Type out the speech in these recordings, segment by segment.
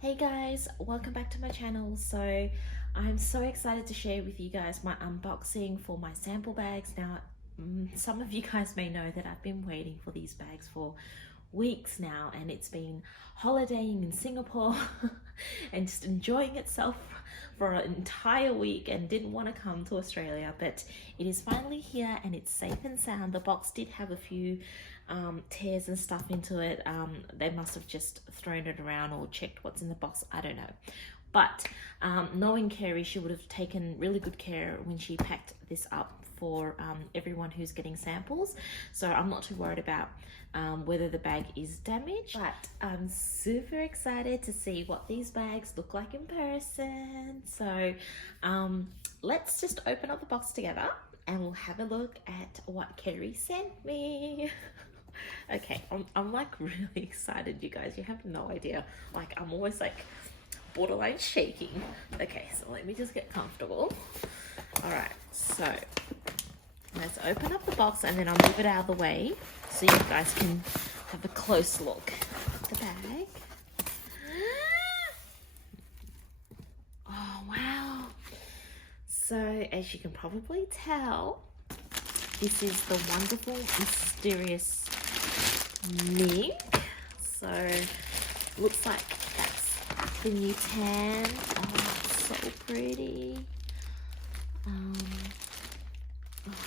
Hey guys, welcome back to my channel. So I'm so excited to share with you guys my unboxing for my sample bags. Now, some of you guys may know that I've been waiting for these bags for weeks now, and it's been holidaying in Singapore and just enjoying itself for an entire week and didn't want to come to Australia, but it is finally here and it's safe and sound. The box did have a few tears and stuff into it. They must have just thrown it around or checked what's in the box, I don't know. But knowing Kerry, she would have taken really good care when she packed this up for everyone who's getting samples. So I'm not too worried about whether the bag is damaged, but I'm super excited to see what these bags look like in person. So let's just open up the box together and we'll have a look at what Kerry sent me. Okay, I'm like really excited, you guys. You have no idea. Like, I'm always like borderline shaking. Okay, so let me just get comfortable. All right, so let's open up the box and then I'll move it out of the way so you guys can have a close look at the bag. Oh, wow. So as you can probably tell, this is the wonderful, mysterious mink. So looks like that's the new tan. Oh, so pretty. I'm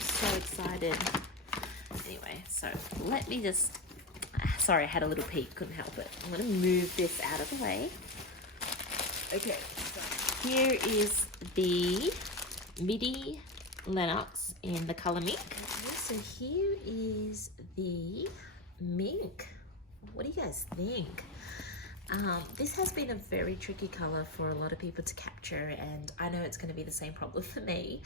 so excited. Anyway, so let me just, sorry, I had a little peek, couldn't help it. I'm gonna move this out of the way. Okay, so here is the Midi lenox in the color mink. Okay, so here is the mink. What do you guys think? This has been a very tricky color for a lot of people to capture, and I know it's going to be the same problem for me.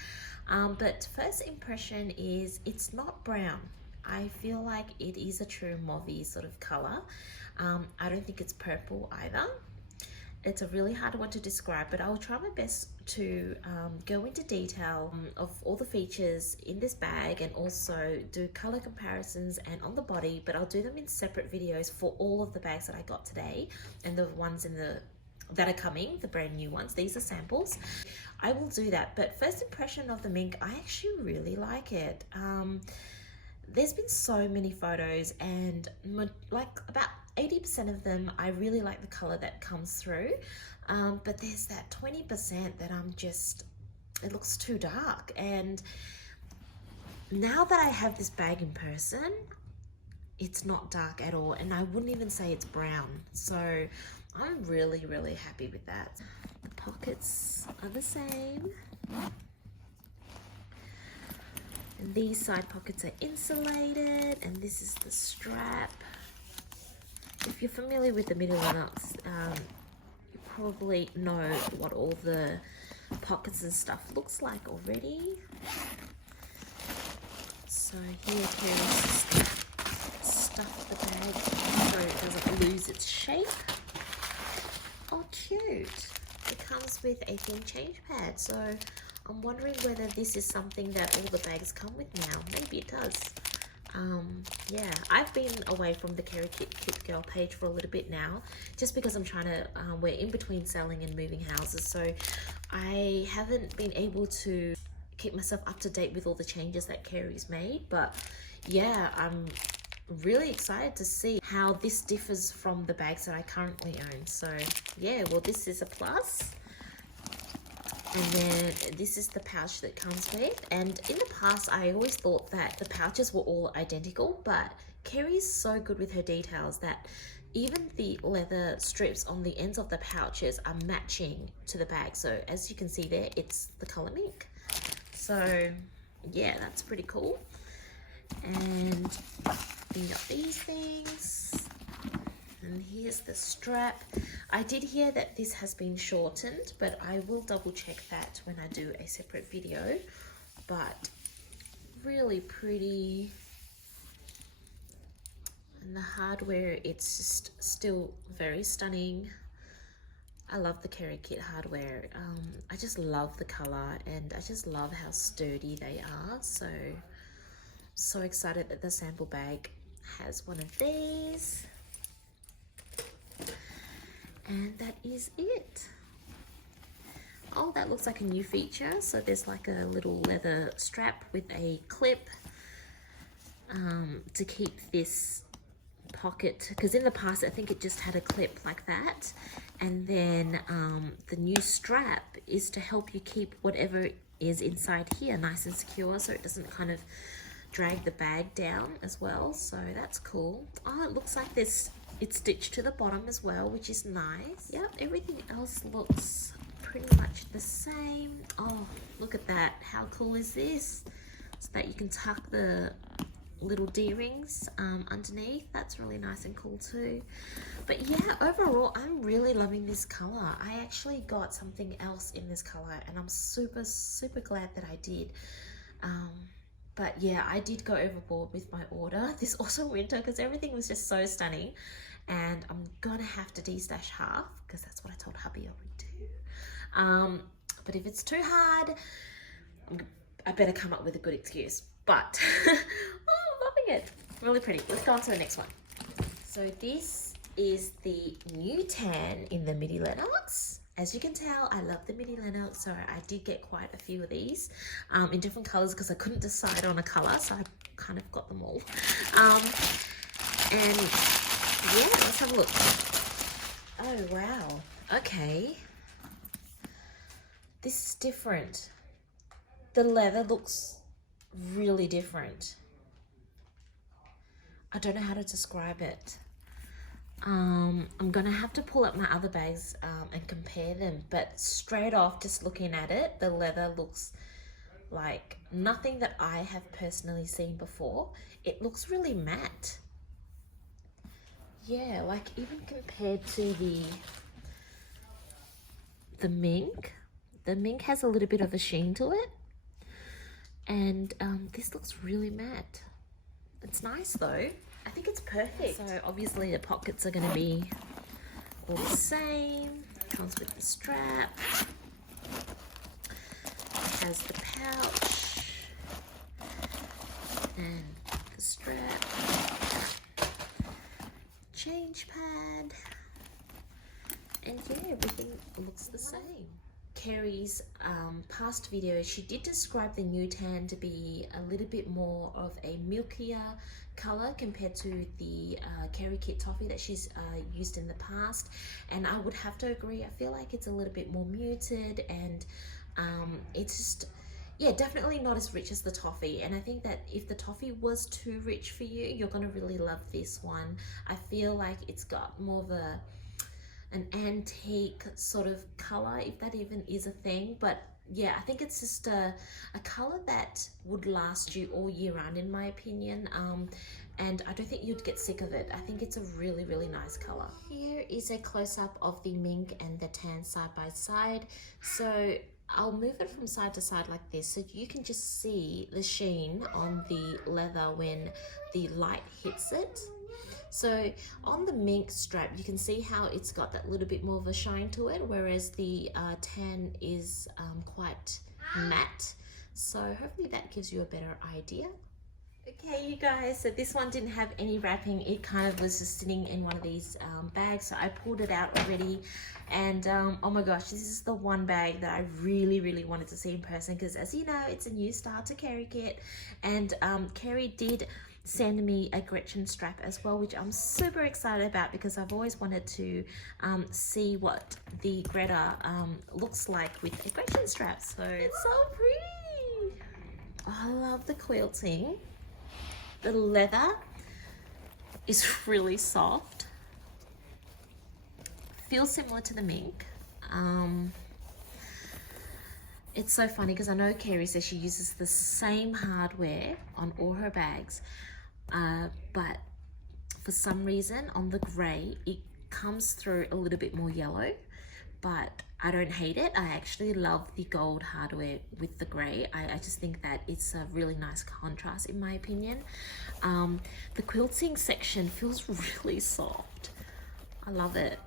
But first impression is it's not brown. I feel like it is a true mauve sort of color. I don't think it's purple either. It's a really hard one to describe, but I'll try my best to go into detail of all the features in this bag and also do color comparisons and on the body, but I'll do them in separate videos for all of the bags that I got today and the ones that are coming, the brand new ones. These are samples. I will do that, but first impression of the mink, I actually really like it. There's been so many photos and like about 80% of them, I really like the color that comes through. But there's that 20% that it looks too dark. And now that I have this bag in person, it's not dark at all. And I wouldn't even say it's brown. So I'm really, really happy with that. The pockets are the same. And these side pockets are insulated, and this is the strap. If you're familiar with the Midi lenox, you probably know what all the pockets and stuff looks like already. So here, stuff the bag so it doesn't lose its shape. Oh, cute! It comes with a thing change pad, so I'm wondering whether this is something that all the bags come with now. Maybe it does. Yeah, I've been away from the Kerikit Kit Girl page for a little bit now, just because I'm trying to, we're in between selling and moving houses, so I haven't been able to keep myself up to date with all the changes that Kerry's made. But yeah, I'm really excited to see how this differs from the bags that I currently own. So yeah, well, this is a plus. And then this is the pouch that comes with. And in the past, I always thought that the pouches were all identical, but Kerry's so good with her details that even the leather strips on the ends of the pouches are matching to the bag. So as you can see there, it's the color mink. So yeah, that's pretty cool. And you got these things. And here's the strap. I did hear that this has been shortened, but I will double check that when I do a separate video. But really pretty. And the hardware, it's just still very stunning. I love the Kerikit hardware. I just love the color and I just love how sturdy they are. So excited that the sample bag has one of these. And that is it. Oh, that looks like a new feature. So there's like a little leather strap with a clip to keep this pocket, because in the past I think it just had a clip like that, and then the new strap is to help you keep whatever is inside here nice and secure, so it doesn't kind of drag the bag down as well. So that's cool. Oh, it looks like it's stitched to the bottom as well, which is nice. Yep, everything else looks pretty much the same. Oh, look at that. How cool is this? So that you can tuck the little D-rings underneath. That's really nice and cool too. But yeah, overall I'm really loving this color. I actually got something else in this color and I'm super glad that I did. But yeah, I did go overboard with my order this awesome winter because everything was just so stunning, and I'm gonna have to de-stash half because that's what I told hubby I would do. But if it's too hard, I better come up with a good excuse. But oh, I'm loving it. Really pretty. Let's go on to the next one. So this is the new tan in the Midi lenox. As you can tell, I love the Midi lenox, so I did get quite a few of these in different colors because I couldn't decide on a color, so I kind of got them all. And yeah, let's have a look. Oh wow, okay. This is different. The leather looks really different. I don't know how to describe it. I'm gonna have to pull up my other bags and compare them, but straight off, just looking at it, the leather looks like nothing that I have personally seen before. It looks really matte. Yeah, like even compared to the mink. The mink has a little bit of a sheen to it, and this looks really matte. It's nice though. I think it's perfect. So obviously the pockets are going to be all the same. Comes with the strap. It has the pouch and the strap. Change pad. And yeah, everything looks the same. Kerry's past video, she did describe the new tan to be a little bit more of a milkier color compared to the Kerikit toffee that she's used in the past, and I would have to agree. I feel like it's a little bit more muted, and it's just, yeah, definitely not as rich as the toffee. And I think that if the toffee was too rich for you, you're gonna really love this one. I feel like it's got more of an antique sort of color, if that even is a thing. But yeah, I think it's just a color that would last you all year round, in my opinion. And I don't think you'd get sick of it. I think it's a really nice color. Here is a close-up of the mink and the tan side by side. So I'll move it from side to side like this, so you can just see the sheen on the leather when the light hits it. So on the mink strap, you can see how it's got that little bit more of a shine to it, whereas the tan is quite matte. So hopefully that gives you a better idea. Okay, you guys, so this one didn't have any wrapping. It kind of was just sitting in one of these bags, so I pulled it out already. And oh my gosh, this is the one bag that I really wanted to see in person, because as you know, it's a new style to Kerikit. And Kerry did send me a Gretchen strap as well, which I'm super excited about because I've always wanted to see what the Greta looks like with a Gretchen strap. So it's so pretty. Oh, I love the quilting. The leather is really soft. Feels similar to the mink. It's so funny because I know Kerry says she uses the same hardware on all her bags, but for some reason on the grey it comes through a little bit more yellow, but I don't hate it. I actually love the gold hardware with the grey. I just think that it's a really nice contrast in my opinion. The quilting section feels really soft. I love it.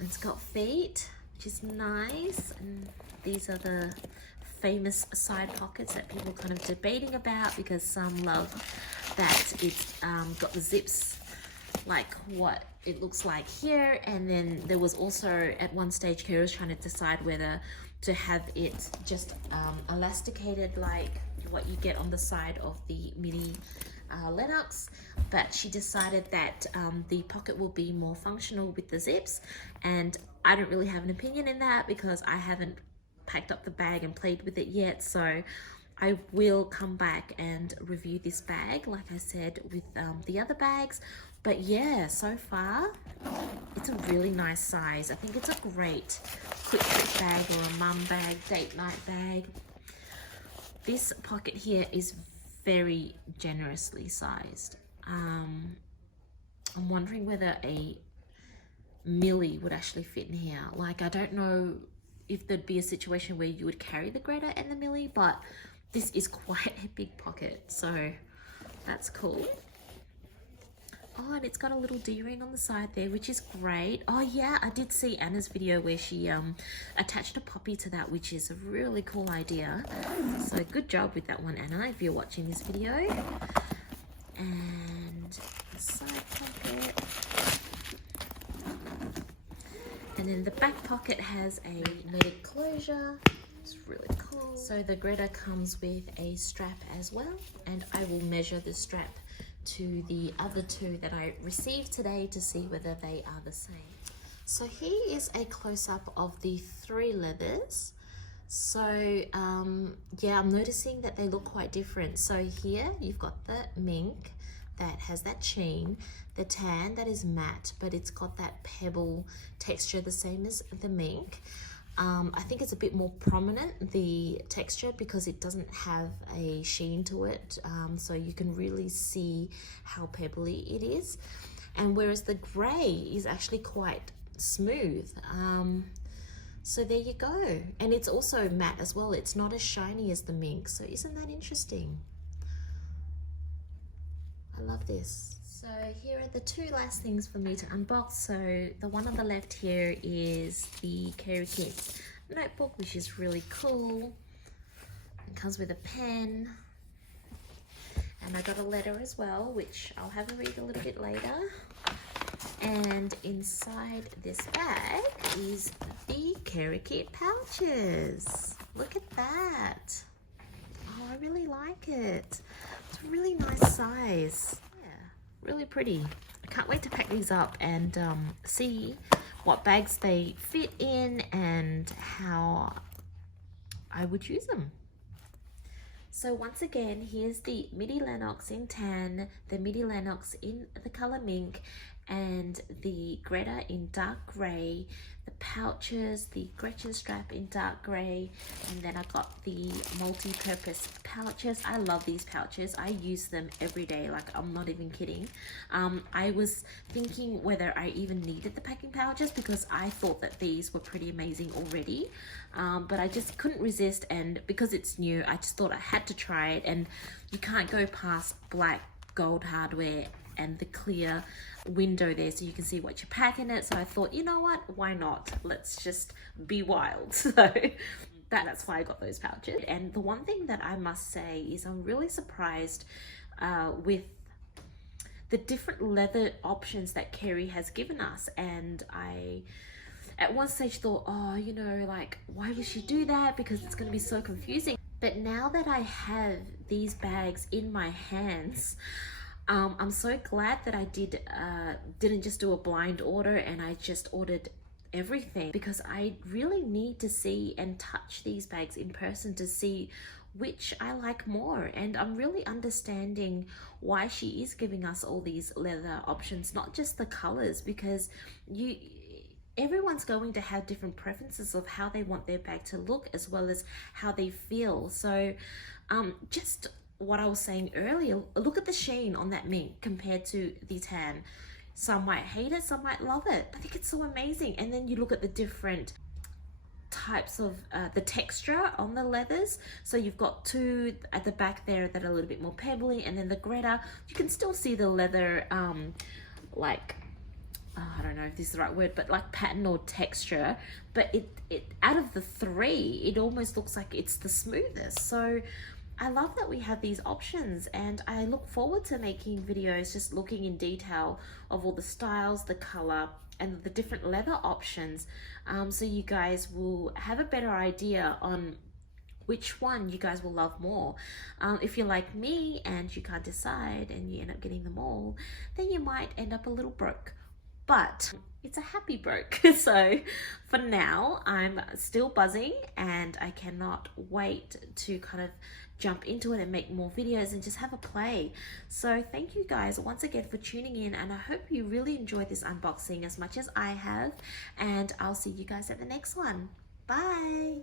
It's got feet, which is nice, and these are the famous side pockets that people are kind of debating about, because some love that it's got the zips like what it looks like here. And then there was also at one stage Kira was trying to decide whether to have it just elasticated like what you get on the side of the Midi lenox, but she decided that the pocket will be more functional with the zips, and I don't really have an opinion in that because I haven't packed up the bag and played with it yet. So I will come back and review this bag like I said with the other bags. But yeah, so far it's a really nice size. I think it's a great quick trip bag or a mum bag, date night bag. This pocket here is very generously sized. I'm wondering whether a milli would actually fit in here. Like, I don't know if there'd be a situation where you would carry the Greta and the milli, but this is quite a big pocket, so that's cool. Oh, and it's got a little D-ring on the side there, which is great. Oh yeah, I did see Anna's video where she attached a poppy to that, which is a really cool idea. So good job with that one, Anna, if you're watching this video. And the side pocket. And then the back pocket has a magnetic closure. It's really cool. So the Greta comes with a strap as well, and I will measure the strap to the other two that I received today to see whether they are the same. So here is a close-up of the 3 leathers. So yeah, I'm noticing that they look quite different. So here you've got the mink that has that sheen, the tan that is matte, but it's got that pebble texture the same as the mink. I think it's a bit more prominent, the texture, because it doesn't have a sheen to it, so you can really see how pebbly it is. And whereas the grey is actually quite smooth. So there you go. And it's also matte as well. It's not as shiny as the mink, so isn't that interesting? I love this. So here are the 2 last things for me to unbox. So the one on the left here is the Kerikit notebook, which is really cool. It comes with a pen. And I got a letter as well, which I'll have a read a little bit later. And inside this bag is the Kerikit pouches. Look at that. Oh, I really like it. It's a really nice size. Really pretty. I can't wait to pack these up and see what bags they fit in and how I would use them. So once again, here's the Midi lenox in tan, the Midi lenox in the color mink, and the Greta in dark gray, the pouches, the Gretchen strap in dark gray, and then I got the multi-purpose pouches. I love these pouches. I use them every day, like I'm not even kidding. I was thinking whether I even needed the packing pouches because I thought that these were pretty amazing already, but I just couldn't resist, and because it's new, I just thought I had to try it. And you can't go past black gold hardware and the clear window there so you can see what you pack in it. So I thought, you know what, why not? Let's just be wild. So that's why I got those pouches. And the one thing that I must say is I'm really surprised with the different leather options that Kerry has given us. And I at one stage thought, oh, you know, like, why would she do that? Because it's going to be so confusing. But now that I have these bags in my hands, I'm so glad that I didn't just do a blind order and I just ordered everything, because I really need to see and touch these bags in person to see which I like more. And I'm really understanding why she is giving us all these leather options, not just the colors, because everyone's going to have different preferences of how they want their bag to look as well as how they feel. So just what I was saying earlier, look at the sheen on that mink compared to the tan. Some might hate it, some might love it. I think it's so amazing. And then you look at the different types of the texture on the leathers. So you've got 2 at the back there that are a little bit more pebbly, and then the Greta, you can still see the leather like I don't know if this is the right word, but like pattern or texture. But it out of the 3, it almost looks like it's the smoothest. So I love that we have these options, and I look forward to making videos just looking in detail of all the styles, the color, and the different leather options, so you guys will have a better idea on which one you guys will love more. If you're like me and you can't decide and you end up getting them all, then you might end up a little broke. But it's a happy broke. So for now, I'm still buzzing and I cannot wait to kind of jump into it and make more videos and just have a play. So thank you guys once again for tuning in, and I hope you really enjoyed this unboxing as much as I have, and I'll see you guys at the next one. Bye.